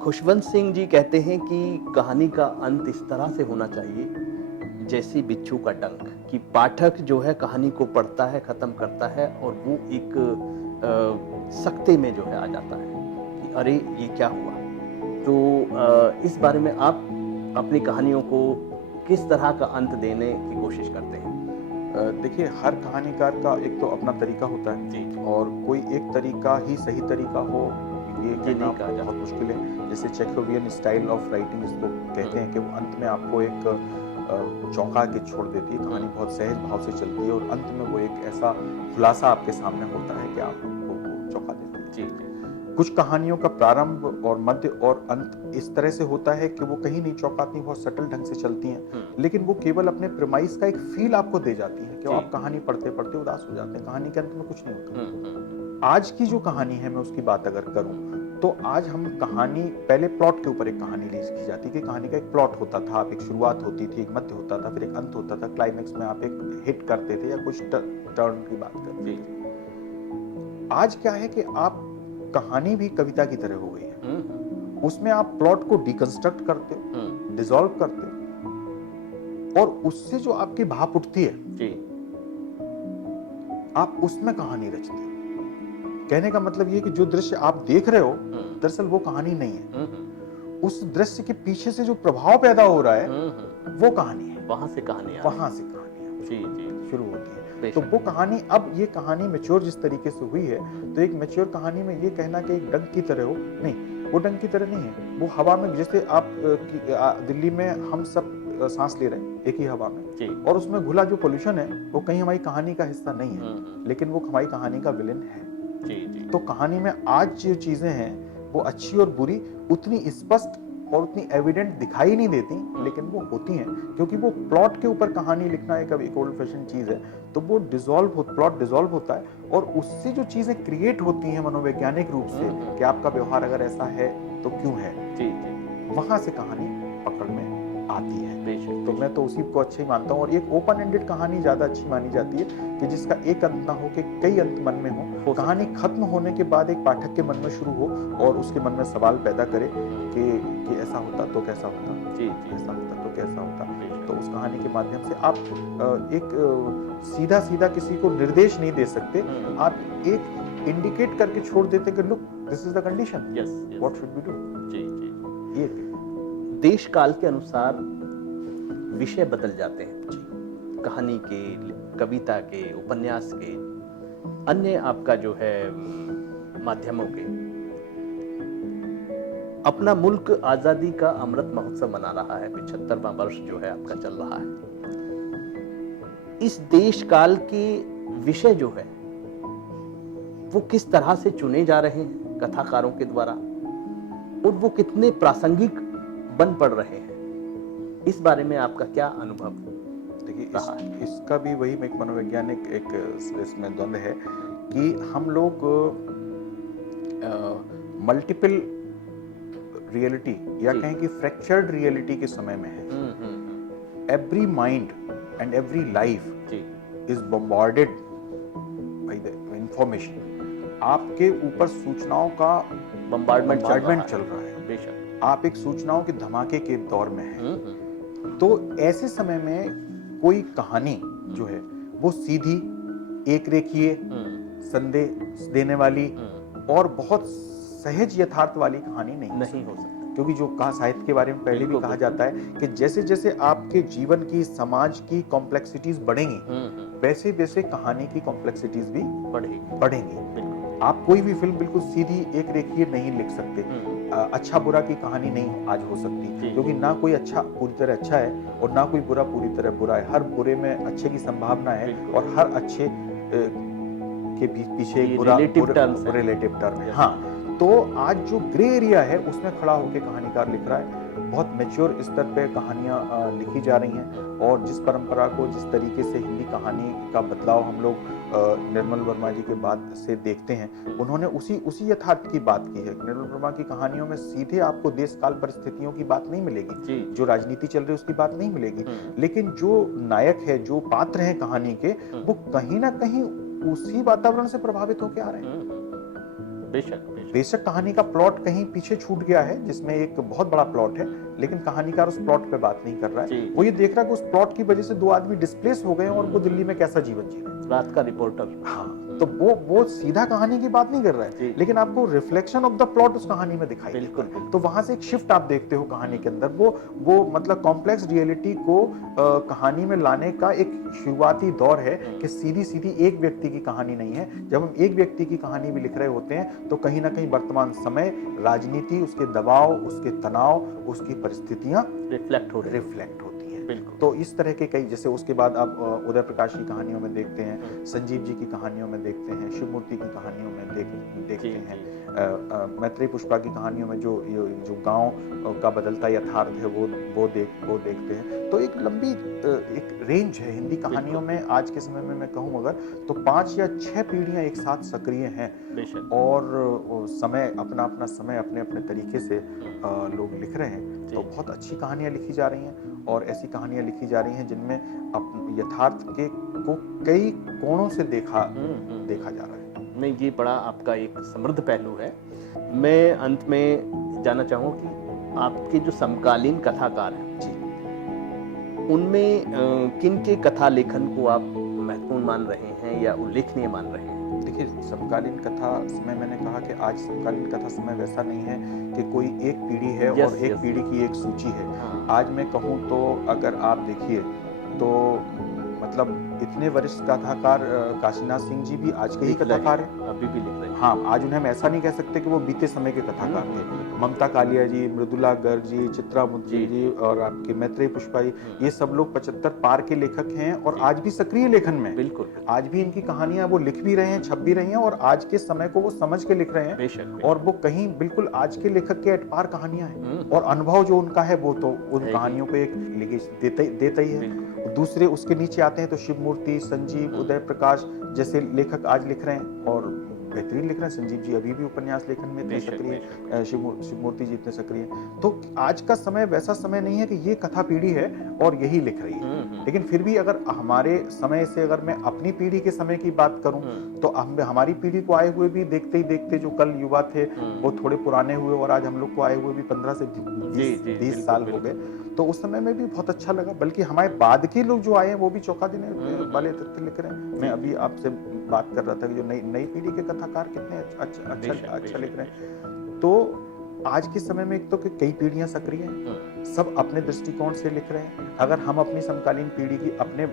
खुशवंत सिंह जी कहते हैं कि कहानी का अंत इस तरह से होना चाहिए जैसी बिच्छू का डंक, कि पाठक जो है कहानी को पढ़ता है, खत्म करता है और वो एक सकते में जो है आ जाता है कि अरे ये क्या हुआ। तो इस बारे में आप अपनी कहानियों को किस तरह का अंत देने की कोशिश करते हैं? देखिए, हर कहानीकार का एक तो अपना तरीका होता है और कोई एक तरीका ही सही तरीका हो ये कहना बहुत मुश्किल है। जैसे चेकोवियन स्टाइल ऑफ राइटिंग इसको कहते हैं कि वो अंत में आपको एक चौंका के छोड़ देती है। कहानी बहुत सहज भाव से चलती है और अंत में वो एक ऐसा खुलासा आपके सामने होता है कि आपको वो चौंका देती है। जी। कुछ कहानियों का प्रारंभ और मध्य और अंत इस तरह से होता है कि वो कहीं नहीं चौंकाती, बहुत सटल ढंग से चलती हैं, लेकिन वो केवल अपने प्रेमाइस का एक फील आपको दे जाती है कि आप कहानी पढ़ते पढ़ते उदास हो जाते हैं। कहानी के अंत में कुछ नहीं होता। आज की जो कहानी है, मैं उसकी बात अगर करूं तो आज हम कहानी, पहले प्लॉट के ऊपर एक कहानी लिखी जाती कि कहानी का एक प्लॉट होता था, आप एक शुरुआत होती थी, एक मध्य होता था, फिर एक अंत होता था, क्लाइमेक्स में आप एक हिट करते थे या कुछ टर्न की बात करते थे। आज क्या है कि आप कहानी भी कविता की तरह हो गई है। उसमें आप प्लॉट को डिकंस्ट्रक्ट करते हो, डिसॉल्व करते हो और उससे जो आपकी भाप उठती है जी, आप उसमें कहानी रचते हो। कहने का मतलब ये कि जो दृश्य आप देख रहे हो दरअसल वो कहानी नहीं है। उस दृश्य के पीछे से जो प्रभाव पैदा हो रहा है वो कहानी है। वहां से कहानी शुरू होती है। तो वो कहानी, अब ये कहानी मैच्योर जिस तरीके से हुई है, तो एक मैच्योर कहानी में ये कहना कि एक डंक की तरह हो, नहीं, वो डंक की तरह नहीं है। वो हवा में, जैसे आप दिल्ली में हम सब सांस ले रहे हैं एक ही हवा में, और उसमें घुला जो पोल्यूशन है वो कहीं हमारी कहानी का हिस्सा नहीं है, लेकिन वो हमारी कहानी का विलेन है। तो कहानी में आज जो चीजें हैं वो अच्छी और बुरी उतनी स्पष्ट और उतनी एविडेंट दिखाई नहीं देती, लेकिन वो होती हैं, क्योंकि वो प्लॉट के ऊपर कहानी लिखना एक ओल्ड फैशन चीज है। तो वो प्लॉट डिसॉल्व होता है और उससे जो चीजें क्रिएट होती हैं मनोवैज्ञानिक रूप से कि आपका व्यवहार अगर ऐसा है तो क्यों है, वहां से कहानी पकड़ में आती है। तो मैं तो उसी को अच्छा ही मानता हूँ। और एक ओपन एंडेड कहानी ज्यादा अच्छी मानी जाती है कि जिसका एक अंत ना हो, कि कई अंत मन में हो। कहानी खत्म होने के बाद एक पाठक के मन में शुरू हो और उसके मन में सवाल पैदा करे कि ऐसा होता तो कैसा होता, ऐसा होता तो कैसा होता। तो उस कहानी के माध्यम से आप एक सीधा सीधा किसी को निर्देश नहीं दे सकते, आप एक इंडिकेट करके छोड़ देते कि look, this is the condition, what should we do. ये देश काल के अनुसार विषय बदल जाते हैं, कहानी के, कविता के, उपन्यास के, अन्य आपका जो है माध्यमों के। अपना मुल्क आजादी का अमृत महोत्सव मना रहा है, 75वां वर्ष जो है आपका चल रहा है। इस देश काल के विषय जो है वो किस तरह से चुने जा रहे हैं कथाकारों के द्वारा, और वो कितने प्रासंगिक बन पड़ रहे हैं, इस बारे में आपका क्या अनुभव? देखिए, इसका भी वही एक मनोवैज्ञानिक एक इसमें द्वंद है कि हम लोग मल्टीपल रियलिटी या कहें कि फ्रैक्चर्ड रियलिटी के समय में है। Every mind and every life is bombarded by the information. आपके ऊपर सूचनाओं का बॉम्बार्डमेंट चल रहा है। बेशक आप एक सूचनाओं के धमाके के दौर में हैं। तो ऐसे समय में कोई कहानी जो है वो सीधी, एक रेखीय, संदेश देने वाली और बहुत सहज यथार्थ वाली कहानी नहीं हो सकती, क्योंकि जो कहा साहित्य के बारे में पहले भी कहा जाता है कि जैसे जैसे आपके जीवन की, समाज की कॉम्प्लेक्सिटीज बढ़ेंगी, वैसे वैसे कहानी की कॉम्प्लेक्सिटीज भी बढ़ेंगी। आप कोई भी फिल्म बिल्कुल सीधी एक रेखीय नहीं लिख सकते। अच्छा बुरा की कहानी नहीं आज हो सकती, क्योंकि ना कोई अच्छा पूरी तरह अच्छा है और ना कोई बुरा पूरी तरह बुरा है। हर बुरे में अच्छे की संभावना है और हर अच्छे के पीछे एक बुरा रिलेटिव टर्म है। हाँ, तो आज जो ग्रे एरिया है उसमें खड़ा होकर कहानीकार लिख रहा है। बहुत मैच्योर स्तर पे कहानियां लिखी जा रही हैं, और जिस परंपरा को, जिस तरीके से हिंदी कहानी का बदलाव हम लोग निर्मल वर्मा जी के बाद से देखते हैं, उन्होंने उसी यथार्थ की बात की है। निर्मल वर्मा की कहानियों में सीधे आपको देश काल परिस्थितियों की बात नहीं मिलेगी, जो राजनीति चल रही है उसकी बात नहीं मिलेगी, लेकिन जो नायक है, जो पात्र हैं कहानी के, वो कहीं ना कहीं उसी वातावरण से प्रभावित होकर आ रहे हैं। बेशक कहानी का प्लॉट कहीं पीछे छूट गया है, जिसमें एक बहुत बड़ा प्लॉट है, लेकिन कहानीकार उस प्लॉट पे बात नहीं कर रहा है। वो ये देख रहा है कि उस प्लॉट की वजह से 2 आदमी डिस्प्लेस हो गए और वो दिल्ली में कैसा जीवन जी रहे हैं। रात का रिपोर्टर। हाँ, तो वो सीधा कहानी की बात नहीं कर रहा है, लेकिन आपको रिफ्लेक्शन ऑफ द प्लॉट उस कहानी में दिखाई देता है। तो वहां से एक शिफ्ट आप देखते हो कहानी के अंदर। वो मतलब कॉम्प्लेक्स रियलिटी को कहानी में लाने का एक शुरुआती दौर है कि सीधी एक व्यक्ति की कहानी नहीं है। जब हम एक व्यक्ति की कहानी भी लिख रहे होते हैं तो कहीं ना कहीं वर्तमान समय, राजनीति, उसके दबाव, उसके तनाव, उसकी परिस्थितियां रिफ्लेक्ट होती हैं। तो इस तरह के कई, जैसे उसके बाद आप उदय प्रकाश की कहानियों में देखते हैं, संजीव जी की कहानियों में देखते हैं, शिव मूर्ति की कहानियों में देखते हैं, मैत्रेयी पुष्पा की कहानियों में जो गांव का बदलता यथार्थ है वो देखते हैं। तो एक लंबी एक रेंज है हिंदी कहानियों में। आज के समय में मैं कहूँ अगर तो 5 या 6 पीढ़ियां एक साथ सक्रिय हैं, और समय अपना समय अपने तरीके से लोग लिख रहे हैं। तो बहुत अच्छी कहानियां लिखी जा रही हैं, और ऐसी कहानियां लिखी जा रही हैं जिनमें यथार्थ को कई कोणों से देखा जा रहा है। नहीं, ये बड़ा आपका एक समृद्ध पहलू है। मैं अंत में जानना चाहूँ कि आपके जो समकालीन कथाकार हैं जी, उनमें किन के कथा लेखन को आप महत्वपूर्ण मान रहे हैं या उल्लेखनीय मान रहे हैं? देखिए, समकालीन कथा समय, मैंने कहा कि आज समकालीन कथा समय वैसा नहीं है कि कोई एक पीढ़ी है और एक पीढ़ी की एक सूची है। आज मैं कहूँ तो अगर आप देखिए तो मतलब इतने वरिष्ठ कथाकार काशीनाथ सिंह जी भी आज के ही कथाकार हैं, अभी भी लिख रहे हैं। हाँ, आज उन्हें हम ऐसा नहीं कह सकते कि वो बीते समय के कथाकार थे। ममता कालिया जी, मृदुला गर्ग जी, चित्रा मुद्गल जी और आपके मैत्रेयी पुष्पा जी, ये सब लोग 75 पार के लेखक हैं और आज भी सक्रिय लेखन में। बिल्कुल। आज भी इनकी कहानियां वो लिख भी रहे हैं, छप भी रही हैं, और आज के समय को वो समझ के लिख रहे हैं। बेशक। और वो कहीं बिल्कुल आज के लेखक के एट पार कहानियां हैं, और अनुभव जो उनका है वो तो उन कहानियों को एक लिगेज देता ही है। दूसरे उसके नीचे आते हैं तो शिव मूर्ति, संजीव, उदय प्रकाश जैसे लेखक आज लिख रहे हैं, और बेहतरीन लिख रहे हैं। संजीव जी अभी भी उपन्यास लेखन में इतने सक्रिय, शिव मूर्ति जी इतने सक्रिय हैं। तो आज का समय वैसा समय नहीं है कि ये कथा पीढ़ी है और यही लिख रही है। लेकिन फिर भी अगर हमारे समय से, अगर मैं अपनी पीढ़ी के समय की बात करूं तो हमारी पीढ़ी को आए हुए भी देखते ही देखते जो कल युवा थे वो थोड़े पुराने हुए, और आज हम लोग को आए हुए भी 15 से 20 साल हो गए। तो उस समय में भी बहुत अच्छा लगा। बल्कि हमारे बाद के लोग जो आए हैं वो भी चौंका देने वाले तथ्य लिख रहे हैं। मैं अभी आपसे बात कर रहा था कि जो नई पीढ़ी के कथाकार कितने अच्छा लिख रहे हैं। तो आज के समय में एक तो कई पीढ़ियां सक्रिय हैं, सब अपने दृष्टिकोण से लिख रहे हैं। अगर हम अपनी समकालीन पीढ़ी की अपने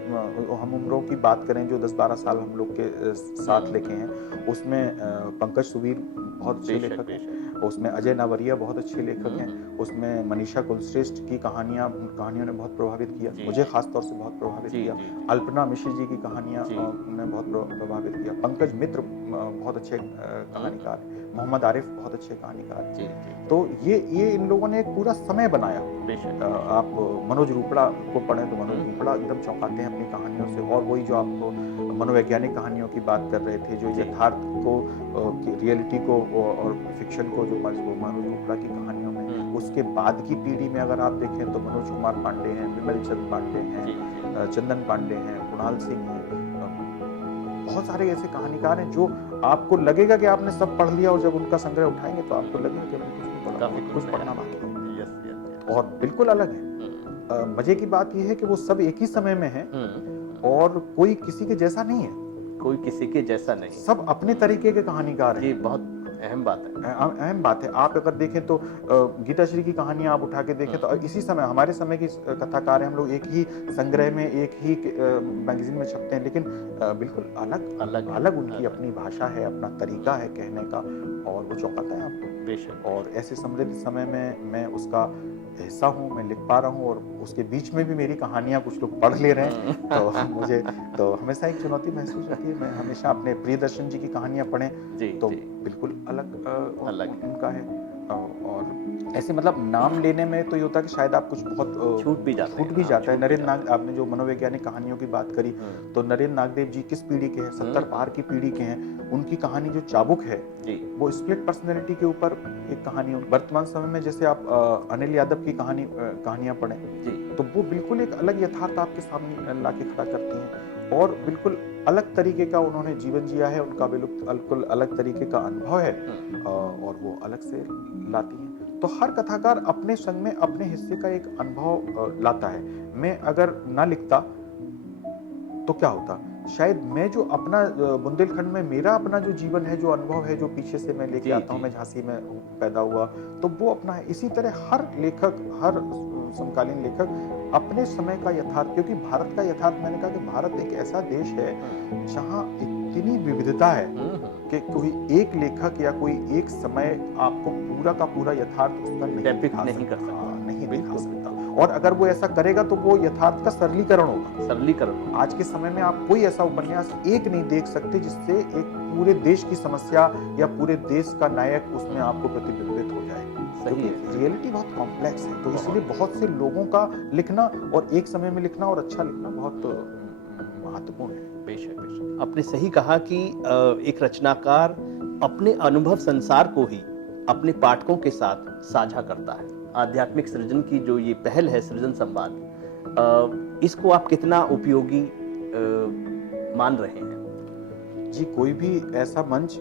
हम उम्रों की बात करें जो 10-12 साल हम लोग के साथ लिखे हैं, उसमें पंकज सुबीर बहुत अच्छे लेखक हैं, उसमें अजय नावरिया बहुत अच्छे लेखक हैं, उसमें मनीषा कुलश्रेष्ठ की कहानियों ने बहुत प्रभावित किया, मुझे खास तौर से बहुत प्रभावित किया। अल्पना मिश्र जी की कहानियां ने बहुत प्रभावित किया। पंकज मित्र बहुत अच्छे कहानीकार, मोहम्मद आरिफ बहुत अच्छे कहानीकार। तो ये इन लोगों ने एक पूरा समय बनाया। आप मनोज रूपड़ा को पढ़ें तो मनोज रूपड़ा एकदम चौंकाते हैं अपनी कहानियों से। और वही जो आप मनोवैज्ञानिक कहानियों की बात कर रहे थे, जो यथार्थ को, रियलिटी को और फिक्शन को, जो मनोज रूपड़ा की कहानियों में। उसके बाद की पीढ़ी में अगर आप देखें तो मनोज कुमार पांडे हैं, विमल चंद पांडे हैं, चंदन पांडे हैं, कुणाल सिंह हैं। बहुत सारे ऐसे कहानीकार हैं जो आपको लगेगा कि आपने सब पढ़ लिया, और जब उनका संग्रह उठाएंगे तो आपको लगेगा कि कुछ पढ़ना बाकी है, और बिल्कुल अलग है। मजे की बात यह है कि वो सब एक ही समय में हैं, और कोई किसी के जैसा नहीं है, कोई किसी के जैसा नहीं, सब अपने तरीके के कहानीकार हैं। ये बहुत अहम बात है। आप अगर देखें तो गीता श्री की कहानियां आप उठा के देखें तो इसी समय, हमारे समय की कथाकार हैं, हम लोग एक ही संग्रह में, एक ही मैगजीन में छपते हैं, लेकिन बिल्कुल अलग उनकी अपनी भाषा है, अपना तरीका है कहने का, और वो चौंकाता है आपको। बेशक। और ऐसे समृद्ध समय में मैं उसका हिस्सा हूँ, मैं लिख पा रहा हूँ, और उसके बीच में भी मेरी कहानियां कुछ लोग पढ़ ले रहे हैं, तो मुझे तो हमेशा एक चुनौती महसूस होती है। मैं हमेशा अपने प्रियदर्शन जी की कहानियां पढ़ें तो बिल्कुल अलग उनका है। और ऐसे मतलब नाम लेने में तो ये होता है कि शायद आप कुछ बहुत छूट भी जाता है। नरेंद्र नाग, आपने जो मनोवैज्ञानिक कहानियों की बात करी, तो नरेंद्र नागदेव जी किस पीढ़ी के हैं? 70 पार की पीढ़ी के हैं। उनकी कहानी जो चाबुक है वो स्प्लिट पर्सनैलिटी के ऊपर एक कहानी है। वर्तमान समय में जैसे आप अनिल यादव की कहानियां पढ़ें तो वो बिल्कुल एक अलग यथार्थ आपके सामने ला के खड़ा करती हैं, और बिल्कुल अलग तरीके का उन्होंने जीवन जिया है, उनका बिल्कुल अलग तरीके का अनुभव है, और वो अलग से लाती हैं। तो हर कथाकार अपने संग में अपने हिस्से का एक अनुभव लाता है। मैं अगर ना लिखता तो क्या होता? शायद मैं जो अपना बुंदेलखंड में मेरा अपना जो जीवन है, जो अनुभव है, जो पीछे से मैं लेके आता हूँ, मैं झांसी में पैदा हुआ, तो वो अपना है। इसी तरह हर लेखक, हर समकालीन लेखक अपने समय का यथार्थ, क्योंकि भारत का यथार्थ, मैंने कहा कि भारत एक ऐसा देश है जहाँ इतनी विविधता है कि कोई एक लेखक या कोई एक समय आपको पूरा का पूरा यथार्थ उसका नहीं कर सकता। नहीं दिखा सकता, और अगर वो ऐसा करेगा तो वो यथार्थ का सरलीकरण होगा। सरलीकरण। आज के समय में आप कोई ऐसा उपन्यास एक नहीं देख सकते जिससे एक पूरे देश की समस्या या पूरे देश का नायक उसमें आपको प्रतिबिंबित हो जाए। सही है। रियलिटी बहुत कॉम्प्लेक्स है, तो इसलिए बहुत से लोगों का लिखना और एक समय में लिखना और अच्छा लिखना बहुत महत्वपूर्ण है। बेशक बेशक, आपने सही कहा कि एक रचनाकार अपने अनुभव संसार को ही अपने पाठकों के साथ साझा करता है। आध्यात्मिक सृजन की जो ये पहल है, सृजन संवाद, इसको आप कितना उपयोगी मान रहे हैं? जी, कोई भी ऐसा मंच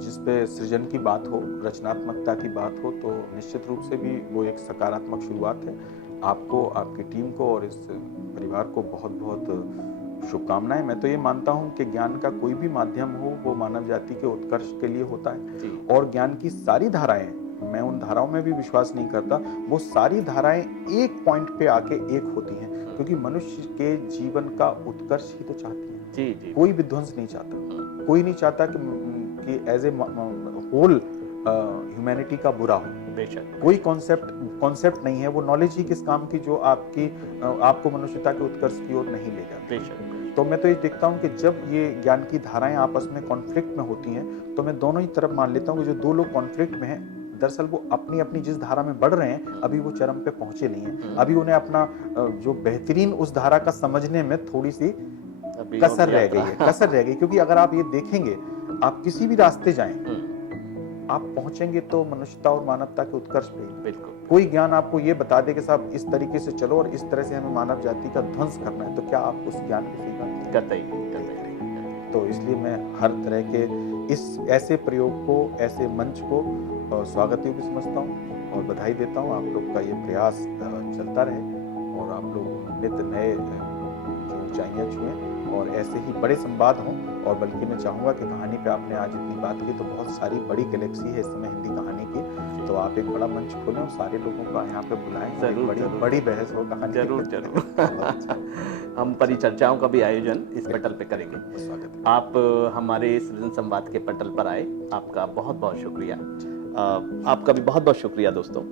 जिसपे सृजन की बात हो, रचनात्मकता की बात हो, तो निश्चित रूप से भी वो एक सकारात्मक शुरुआत है। आपको, आपकी टीम को और इस परिवार को बहुत बहुत शुभकामनाएं। मैं तो ये मानता हूँ कि ज्ञान का कोई भी माध्यम हो वो मानव जाति के उत्कर्ष के लिए होता है, और ज्ञान की सारी धाराएं, मैं उन धाराओं में भी विश्वास नहीं करता, वो सारी धाराएं एक पॉइंट पे आके एक होती हैं, क्योंकि मनुष्य के जीवन का उत्कर्ष ही तो चाहती है। जी। कोई विध्वंस नहीं चाहता, कोई नहीं चाहता कि एज ए होल ह्यूमैनिटी का बुरा हो। बेशक। कोई कॉन्सेप्ट नहीं है, वो नॉलेज ही किस काम की जो आपको मनुष्यता के उत्कर्ष की ओर नहीं ले जाती। बेशक। तो मैं तो ये देखता हूँ कि जब ये ज्ञान की धाराएं आपस में कॉन्फ्लिक्ट में होती हैं, तो मैं दोनों ही तरफ मान लेता हूँ कि जो दो लोग कॉन्फ्लिक्ट में हैं, दरअसल वो अपनी अपनी जिस धारा में बढ़ रहे हैं, अभी वो चरम पे पहुंचे नहीं हैं। अभी उन्हें अपना जो बेहतरीन उस धारा का समझने में थोड़ी सी कसर रह गई, क्योंकि अगर आप ये देखेंगे, आप किसी भी रास्ते जाएं, आप पहुंचेंगे तो मनुष्यता और मानवता के उत्कर्ष पे। बिल्कुल। कोई ज्ञान आपको ये बता दे कि साहब इस तरीके से चलो और इस तरह से हमें मानव जाति का ध्वंस करना है, तो क्या आप उस ज्ञान को स्वीकार करते? तो इसलिए मैं हर तरह के इस ऐसे प्रयोग को, ऐसे मंच को स्वागत योग्य समझता हूँ और बधाई देता हूँ। आप लोग का ये प्रयास चलता रहे और आप लोग नित्य नए जो ऊंचाइयां छुएं और ऐसे ही बड़े संवाद हों। और बल्कि मैं चाहूंगा कि कहानी पे आपने आज इतनी बात की, तो बहुत सारी बड़ी गैलेक्सी है इस समय हिंदी कहानी की, तो आप एक बड़ा मंच खोलें और सारे लोगों को यहाँ पे बुलाएं। जरूर। बड़ी बहस हो कहानी। जरूर। हम परिचर्चाओं का भी आयोजन इस पटल पे करेंगे। स्वागत। आप हमारे सृजन संवाद के पटल पर आए, आपका बहुत बहुत शुक्रिया। आपका भी बहुत बहुत शुक्रिया दोस्तों।